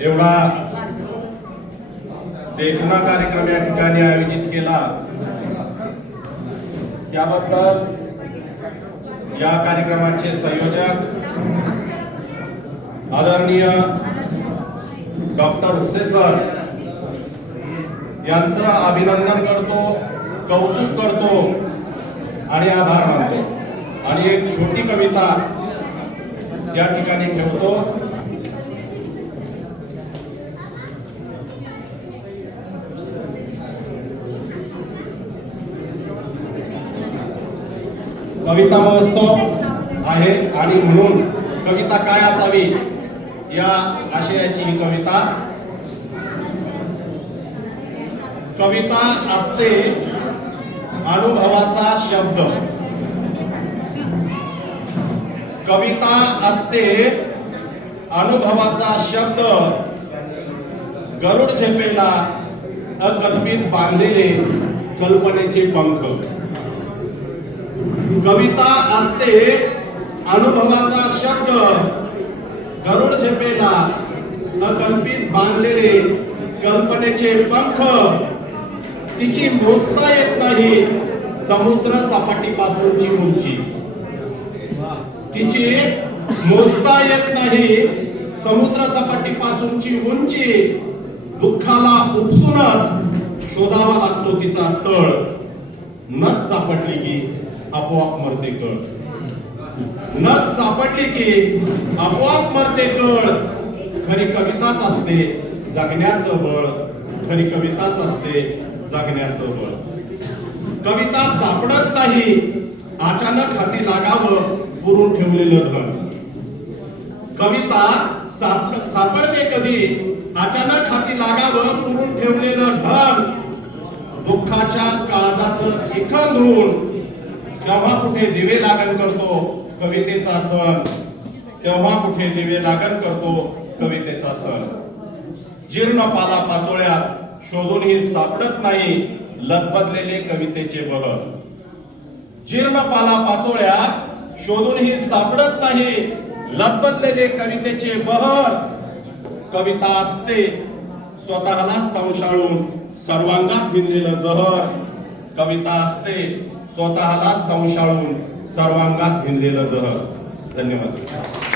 एवढा देखना कार्यक्रम या ठिकाणी आयोजित केला त्याबद्दल या कार्यक्रमाचे संयोजक आदरणीय डॉक्टर हुसे सर यांचं अभिनंदन करतो, कौतुक करतो आणि आभार मानतो आणि एक छोटी कविता या ठिकाणी ठेवतो। कविता महोत्सव आहे आणि म्हणून कविता काय असावी या आशयाची ही कविता। कविता असते अनुभवाचा शब्द, कविता असते अनुभवाचा शब्द, गरुड झेपेला अकल्पित बांधलेले कल्पनेचे पंख। कविता असते अनुभवाचा शब्द, गरुड झेपेला अकल्पित बांधलेले कल्पनेचे पंख। तिची मोजता येत नाही समुद्र सपाटीपासूनची उंची, तिची मोजता येत नाही समुद्र सपाटीपासूनची उंची। दुःखाला उपसूनच शोधावा लागतो तिचा तळ, नस सापडली की आपोआप मरते कळ, नस सापडली की आपोआप मरते कळ। खरी कविताच असते जगण्याचं बळ, खरी कविताच असते जगण्याचं बळ। कविता सापडत नाही अचानक हाती लागावं पुरून ठेवलेलं धन, कविता सापडते कधी अचानक हाती लागावं पुरून ठेवलेलं धन। दुःखाच्या काळजाचं इखन धुवून तेव्हा कुठे दिवे लागण करतो कवितेचा सण, तेव्हा कुठे दिवे लागण करतो कवितेचा सण। जीर्ण पाला पाचोळ्यात शोधूनही सापडत नाही लदबदलेले कवितेचे बहर, जीर्ण पाला पाचोळ्यात शोधूनही सापडत नाही लदबदलेले कवितेचे बहर। कविता असते स्वतःलाच तवशाळून सर्वांगात भिनलेलं जहर, कविता असते स्वतःलाच तवशाळून सर्वांगात भिनलेलं जहर। धन्यवाद।